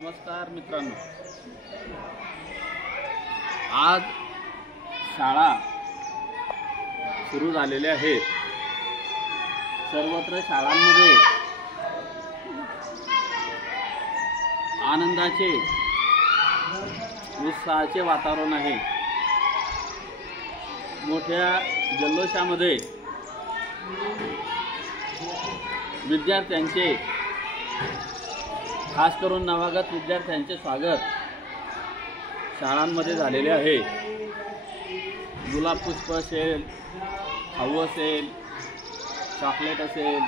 नमस्कार मित्रांनो, आज शाळा सुरू झालेल्या आहेत. सर्वत्र शाळांमध्ये आनंदाचे उत्साहाचे वातावरण आहे. मोठ्या जल्लोषामध्ये विद्यार्थ्यांचे, खास करून नवागत विद्यार्थ्यांचे स्वागत शाळांमध्ये झालेले आहे. गुलाब पुष्प असेल, खाऊ असेल, चॉकलेट असेल,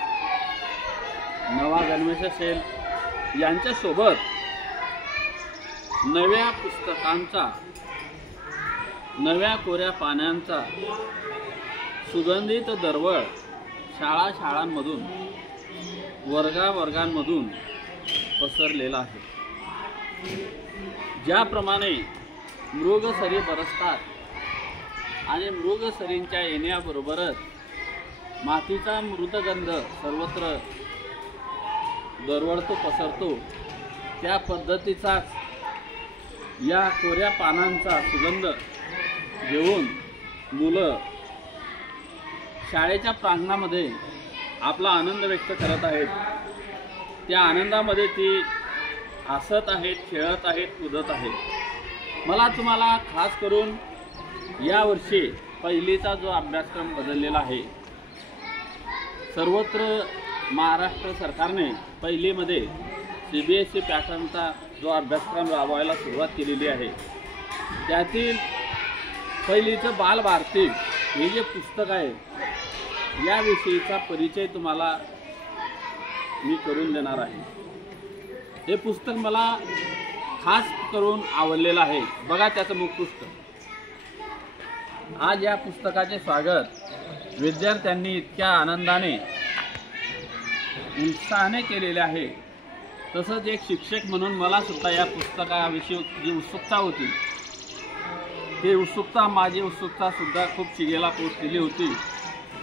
नवा गणवेश असेल, यांच्यासोबत नव्या पुस्तकांचा, नव्या कोऱ्या पानांचा सुगंधित दरवळ शाळांमधून, वर्गांमधून पसरलेला आहे. ज्याप्रमाणे मृगसरी बरसतात आणि मृगसरींच्या येण्याबरोबरच मातीचा मृतगंध सर्वत्र दरवळतो, पसरतो, त्या पद्धतीचाच या कोऱ्या पानांचा सुगंध घेऊन मुलं शाळेच्या प्रांगणामध्ये आपला आनंद व्यक्त करत आहेत. त्या आनंदामध्ये ती हसत आहेत, खेळत आहेत, कूदत आहेत. मला तुम्हाला खास करून यावर्षी पहिलीचा जो अभ्यासक्रम बदललेला आहे, सर्वत्र महाराष्ट्र सरकारने पहिलीमध्ये CBSE पॅटर्नचा जो अभ्यासक्रम राबवायला सुरुवात केलेली आहे, त्यातील पहिलीचं बालभारती हे जे पुस्तक आहे, याविषयीचा परिचय तुम्हाला मी करून देणार आहे. हे पुस्तक मला खास करून आवडलेलं आहे. बघा त्याचं मुखपृष्ठ. आज या पुस्तकाचे स्वागत विद्यार्थ्यांनी इतक्या आनंदाने, उत्साहाने केलेले आहे. तसंच एक शिक्षक म्हणून मला सुद्धा या पुस्तकाविषयी जी उत्सुकता होती, ती माझी उत्सुकता सुद्धा खूप शिगेला पोहोचलेली होती.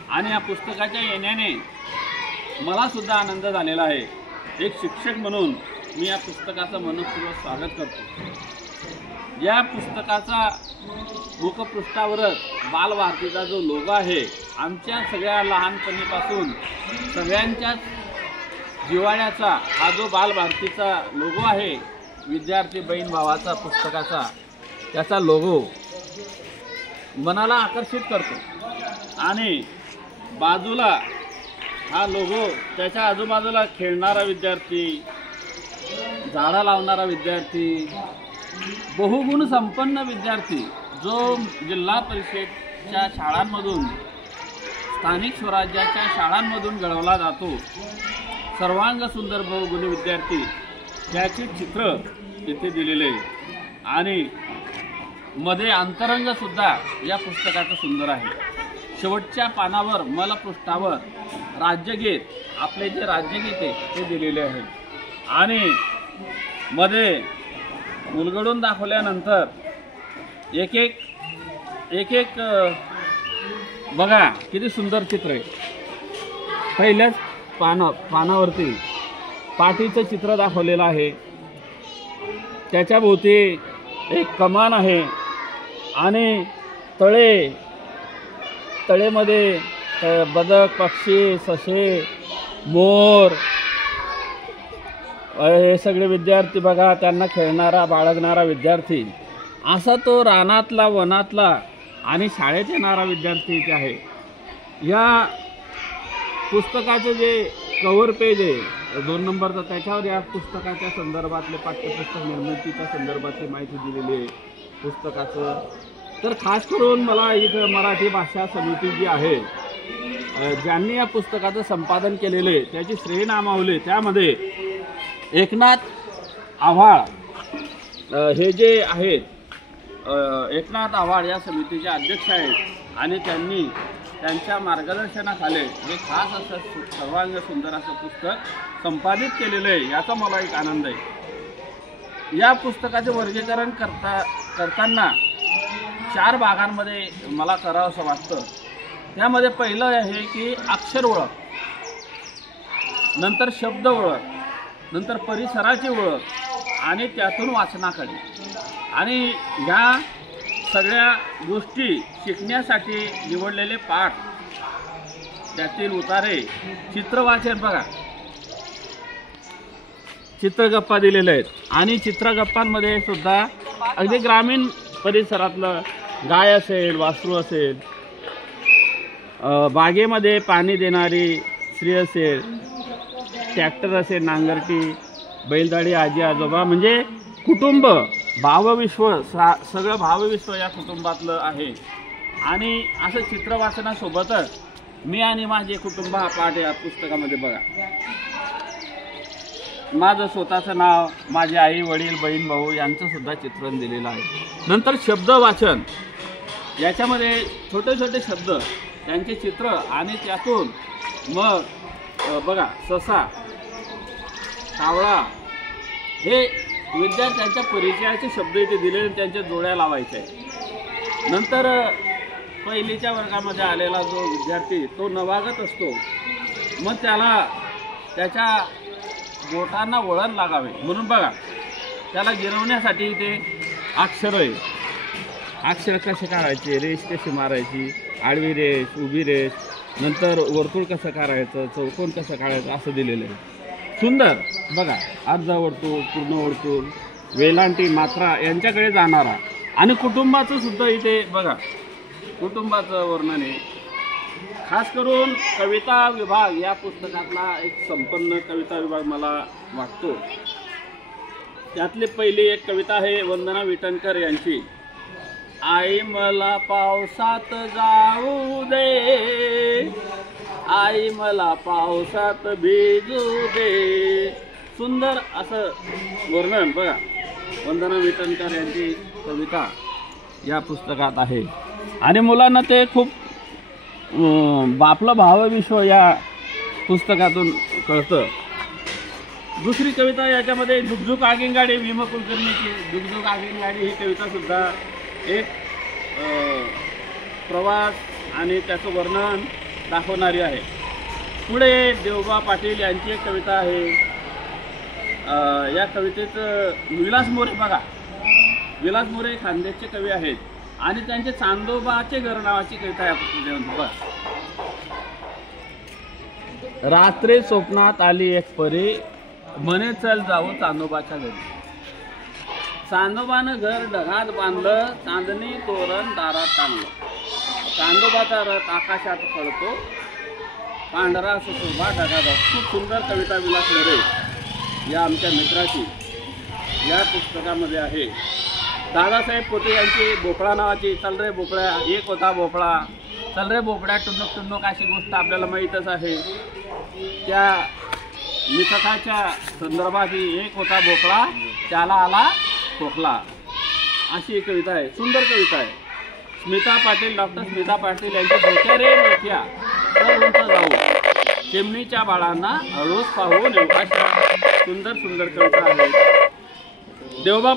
आणि या पुस्तकाच्या येण्याने मला सुद्धा आनंद झालेला आहे. एक शिक्षक म्हणून मी या पुस्तकाचं मनपूर्वक स्वागत करतो. या पुस्तकाचा मुखपृष्ठावरच बालभारतीचा जो लोगो आहे, आमच्या सगळ्या लहानपणीपासून सगळ्यांच्याच जिव्हाळ्याचा हा जो बालभारतीचा लोगो आहे, विद्यार्थी बहीण भावाचा पुस्तकाचा, त्याचा लोगो मनाला आकर्षित करतो. आणि बाजूला हा लोगो, त्याच्या आजूबाजूला खेळणारा विद्यार्थी, झाडं लावणारा विद्यार्थी, बहुगुण संपन्न विद्यार्थी, जो जिल्हा परिषदेच्या शाळांमधून, स्थानिक स्वराज्याच्या शाळांमधून घडवला जातो, सर्वांग सुंदर बहुगुणी विद्यार्थी, त्याचे चित्र इथे दिलेले आहे. आणि मध्ये अंतरंगसुद्धा या पुस्तकाचं सुंदर आहे. शेवटच्या पानावर, मलपृष्ठावर राज्यगीत, आपले जे राज्यगीत आहे ते दिलेले आहे. आणि मध्ये उलगडून दाखवल्यानंतर एक एक बघा किती सुंदर चित्र आहे. पहिल्याच पानावरती पाठीचं चित्र दाखवलेलं आहे. त्याच्या भोवती एक कमान आहे आणि तळेमध्ये बदक, पक्षी, ससे, मोर, हे सगळे विद्यार्थी बघा, त्यांना खेळणारा, बाळगणारा विद्यार्थी, असा तो रानातला, वनातला आणि शाळेत येणारा विद्यार्थी इथे आहे. या पुस्तकाचं जे कव्हर पेज आहे 2 नंबरचं, त्याच्यावर या पुस्तकाच्या संदर्भातले, पाठ्यपुस्तक निर्मितीच्या संदर्भातली माहिती दिलेली आहे पुस्तकाचं. तर खास करून मला इथं मराठी भाषा समिती जी आहे, ज्यांनी या पुस्तकाचं संपादन केलेले, त्याची श्रेय नामावले. त्यामध्ये एकनाथ आव्हाळ हे जे आहेत, एकनाथ आव्हाळ या समितीचे अध्यक्ष आहेत. आणि त्यांनी त्यांच्या मार्गदर्शनाखाली हे खास असं सर्वांग सुंदर असं पुस्तक संपादित केलेलं आहे. याचा मला एक आनंद आहे. या पुस्तकाचे वर्गीकरण करताना 4 भागांमध्ये मला करावं असं वाटतं. त्यामध्ये पहिलं आहे की अक्षर ओळख, नंतर शब्द ओळख, नंतर परिसराची ओळख आणि त्यातून वाचनाकडे, आणि ह्या सगळ्या गोष्टी शिकण्यासाठी निवडलेले पाठ, त्यातील उतारे, चित्रवाचन बघा, चित्रगप्पा दिलेले आहेत. आणि चित्रगप्पांमध्ये सुद्धा अगदी ग्रामीण परिसरातलं गाय असेल, वासरू असेल, बागेमध्ये पाणी देणारी स्त्री असेल, ट्रॅक्टर असेल, नांगरटी, बैलगाडी, आजी आजोबा, म्हणजे कुटुंब, भावविश्व, सगळं भावविश्व या कुटुंबातलं आहे. आणि असं चित्रवाचनासोबतच मी आणि माझे कुटुंब हा पाठ या पुस्तकामध्ये बघा. माझं स्वतःचं नाव, माझे आई वडील, बहीण भाऊ यांचं सुद्धा चित्रण दिलेलं आहे. नंतर शब्द वाचन, याच्यामध्ये छोटे छोटे शब्द, त्यांचे चित्र, आणि त्यातून मग बघा ससा, कावळा, हे विद्यार्थ्यांच्या परिचयाचे शब्द इथे दिलेले, त्यांच्या जोड्या लावायच्या आहे. नंतर पहिलीच्या वर्गामध्ये आलेला जो विद्यार्थी तो नवागत असतो, मग त्याला त्याच्या बोटांना वळण लागावे म्हणून बघा त्याला गिरवण्यासाठी इथे अक्षर आहे. अक्षर कसे काढायचे, रेष कशी मारायची, आडवी रेष, उभी रेष, नंतर वर्तुळ कसं काढायचं, चौकोन कसं काढायचं, असं दिलेलं आहे. सुंदर बघा, अर्धा वर्तुळ, पूर्ण वर्तुळ, वेलांटी, मात्रा यांच्याकडे जाणारा. आणि कुटुंबाचं सुद्धा इथे बघा, कुटुंबाचं वर्णन आहे. खास करून कविता विभाग या पुस्तकातला एक संपन्न कविता विभाग मला वाटतो. त्यातली पहिली एक कविता आहे वंदना विटणकर यांची, आई मला पावसात जाऊ दे, आई मला पावसात भिजू दे. सुंदर असं वर्णन बघा, वंदना विटणकर यांची कविता या पुस्तकात आहे. आणि मुलांना ते खूप आपलं भावविश्व या पुस्तकातून कळतं. दुसरी कविता याच्यामध्ये झुकझुक आगींगाडी, भीम कुलकर्णीची झुकझुक आगींगाडी ही कविता सुद्धा एक प्रवास आणि त्याचं वर्णन दाखवणारी आहे. पुढे देवबा पाटील यांची एक कविता आहे. या कवितेचं विलास मोरे बघा, विलास मोरे खानदेशचे कवी आहेत, आणि त्यांचे चांदोबाचे घर नावाची कविता आहे पुस्तकामध्ये. रात्री स्वप्नात आली एक परी, म्हणे चल जाऊ चांदोबाच्या घरी. चांदोबानं घर ढगात बांधलं, चांदणी तोरण दारात टांगलं. चांदोबाचा रथ आकाशात पडतो, पांढरा सुशोभा ढगात. खूप सुंदर कविता विलास मोरे या आमच्या मित्राची या पुस्तकामध्ये आहे. दादासाहेब पोते यांची भोपळा नावाची, चल रे भोपळ्या, एक होता भोपळा, चल रे भोपळ्या टुन्नक टुन्नक, अशी गोष्ट आपल्याला माहीतच आहे. त्या मिथकाच्या संदर्भात एक होता भोपळा, त्याला आला खोकला, अशी एक कविता आहे. सुंदर कविता आहे. स्मिता पाटील, डॉक्टर स्मिता पाटील यांची मोठ्या रे मोठ्या तर उंच जाऊ, चिमणीच्या बाळांना हळूच पाहून येऊ, अशा सुंदर सुंदर कविता आहे. देवबा